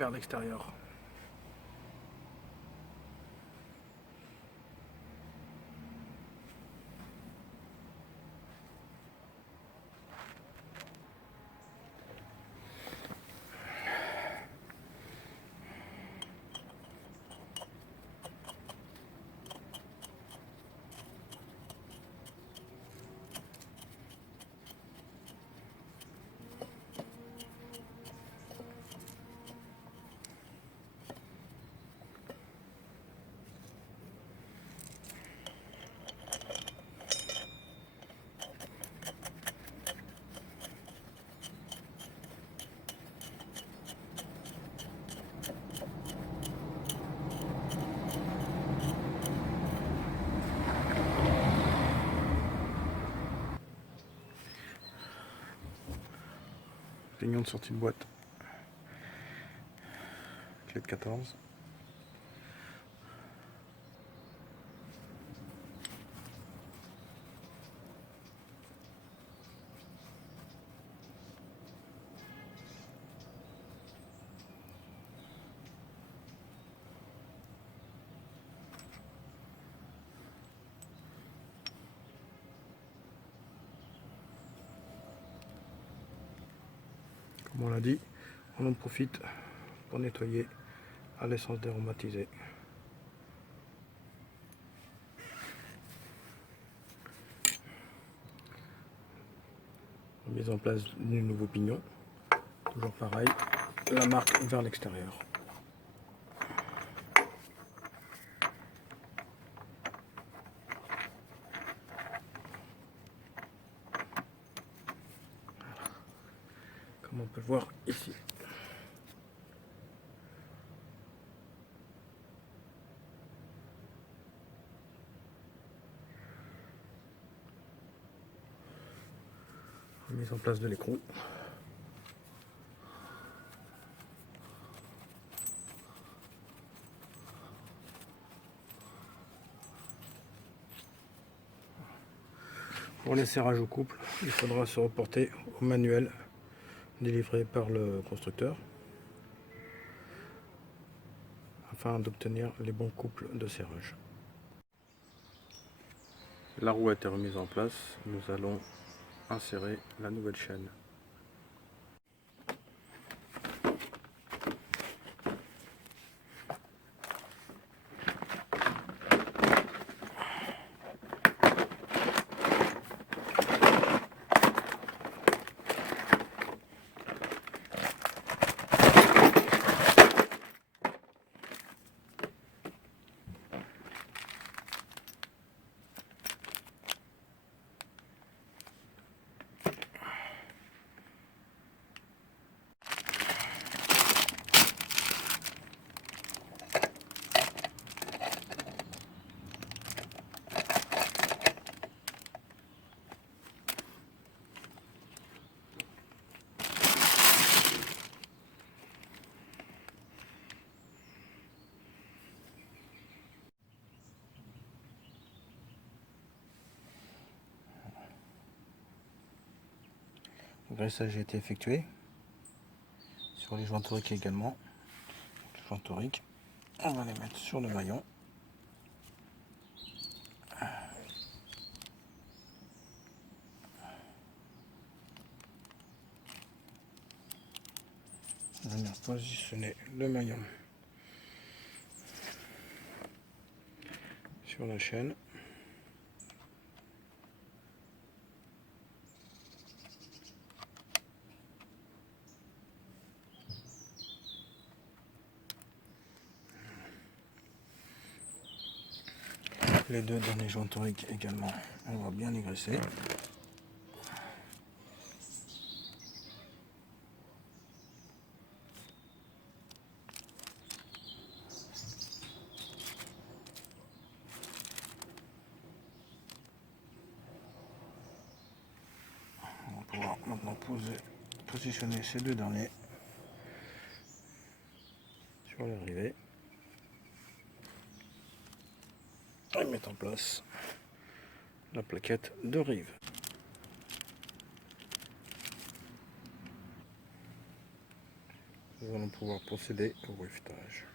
vers l'extérieur. Pignon de sortie de boîte. Clé de 14. Comme on l'a dit, on en profite pour nettoyer à l'essence déaromatisée. Mise en place du nouveau pignon, toujours pareil, la marque vers l'extérieur. Comme on peut le voir ici. Mise en place de l'écrou. Pour les serrages au couple, il faudra se reporter au manuel délivré par le constructeur afin d'obtenir les bons couples de serrage. La roue a été remise en place, nous allons insérer la nouvelle chaîne. Le graissage a été effectué sur les joints toriques également. Les joints toriques, on va les mettre sur le maillon. Venir positionner le maillon sur la chaîne. Les deux derniers joints toriques également, on va bien les graisser. On va pouvoir maintenant positionner ces deux derniers sur les rivets et mettre en place la plaquette de rive. nous allons pouvoir procéder au rivetage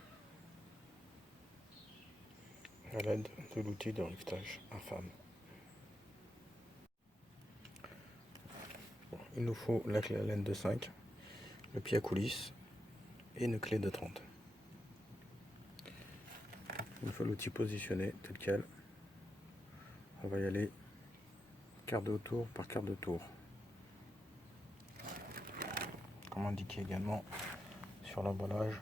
à l'aide de l'outil de rivetage infâme. Bon, il nous faut la clé à laine de 5, le pied à coulisse et une clé de 30. Une fois l'outil positionné tel quel, on va y aller quart de tour par quart de tour, comme indiqué également sur l'emballage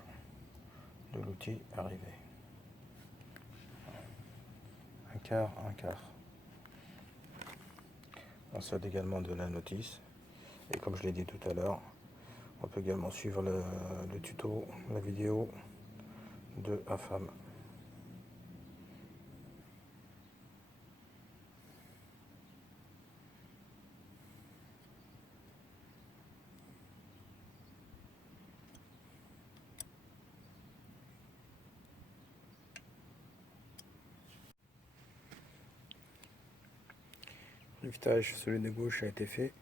de l'outil arrivé. Un quart, un quart. On s'aide également de la notice. Et comme je l'ai dit tout à l'heure, on peut également suivre le tuto, la vidéo de AFAM. Rivetage, celui de gauche a été fait,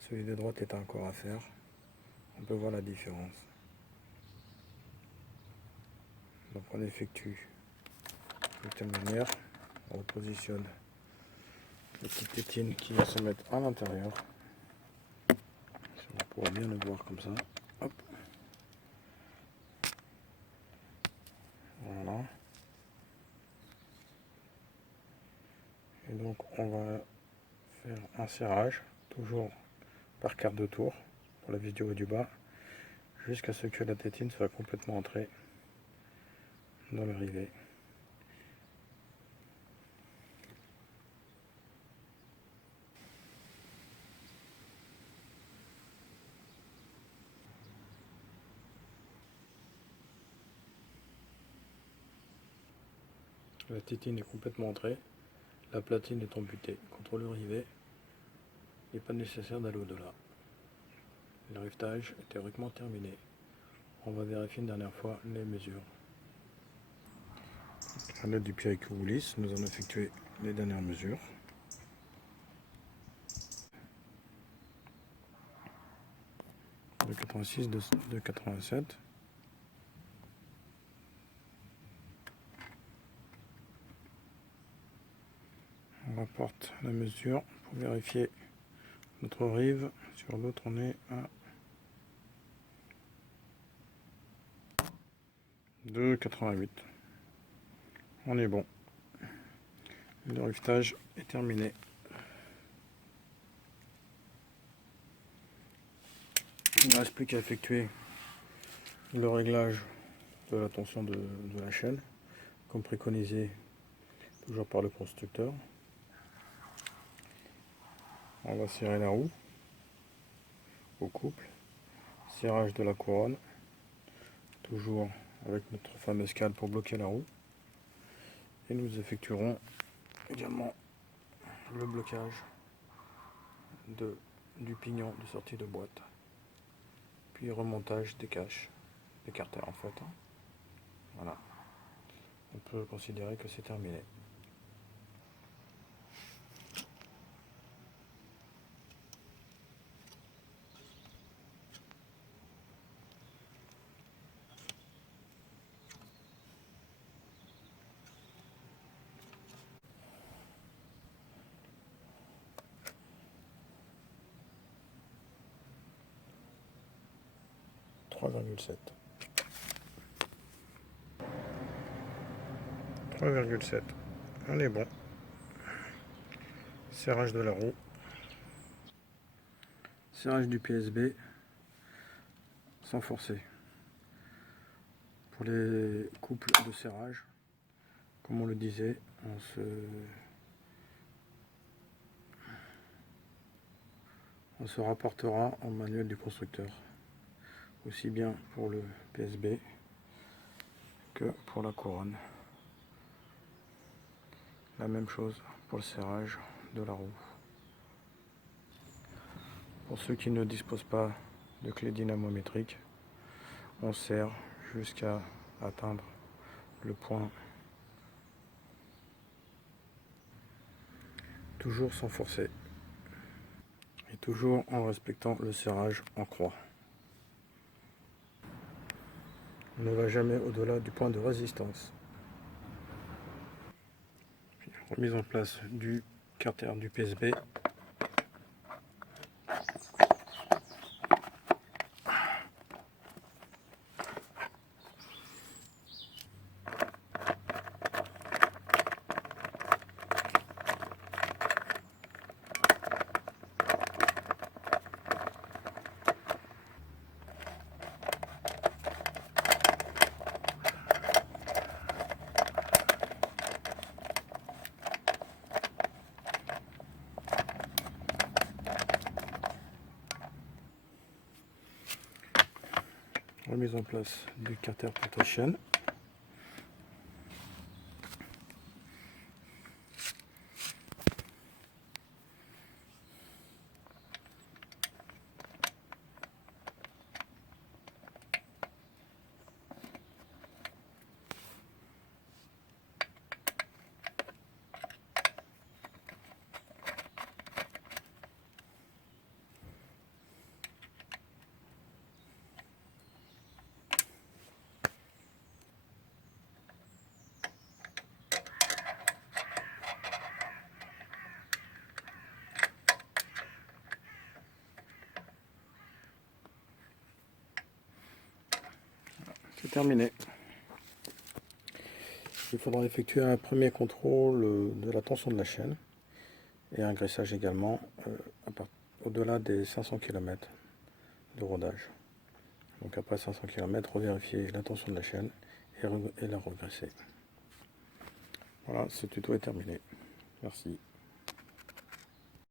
celui de droite est encore à faire. On peut voir la différence. Donc on effectue de telle manière, on repositionne les petites tétines qui vont se mettre à l'intérieur. On pourra bien le voir comme ça. Hop. Voilà. Et donc on va faire un serrage, toujours par quart de tour pour la vidéo du bas, jusqu'à ce que la tétine soit complètement entrée dans le rivet. La tétine est complètement entrée, la platine est embutée contre le rivet. Il n'est pas nécessaire d'aller au-delà. Le rivetage est théoriquement terminé. On va vérifier une dernière fois les mesures. À l'aide du pied avec coulisse, nous allons effectuer les dernières mesures. De 86, de 87. On rapporte la mesure pour vérifier notre rive. Sur l'autre, on est à 2,88. On est bon. Le rivetage est terminé. Il ne reste plus qu'à effectuer le réglage de la tension de la chaîne, comme préconisé toujours par le constructeur. On va serrer la roue au couple, serrage de la couronne, toujours avec notre fameuse cale pour bloquer la roue. Et nous effectuerons également le blocage du pignon de sortie de boîte, puis remontage des caches, des carters en fait. Voilà, on peut considérer que c'est terminé. Trois virgule sept. On est bon. Serrage de la roue. Serrage du PSB sans forcer. Pour les couples de serrage, comme on le disait, on se rapportera au manuel du constructeur, aussi bien pour le PSB que pour la couronne. La même chose pour le serrage de la roue. Pour ceux qui ne disposent pas de clé dynamométrique, on serre jusqu'à atteindre le point, toujours sans forcer et toujours en respectant le serrage en croix. ne va jamais au-delà du point de résistance. Remise en place du carter du PSB. Remise en place du carter porte-chaîne. C'est terminé. Il faudra effectuer un premier contrôle de la tension de la chaîne et un graissage également au-delà des 500 km de rodage. Donc après 500 km, revérifier la tension de la chaîne et la regraisser. Voilà, ce tuto est terminé. Merci.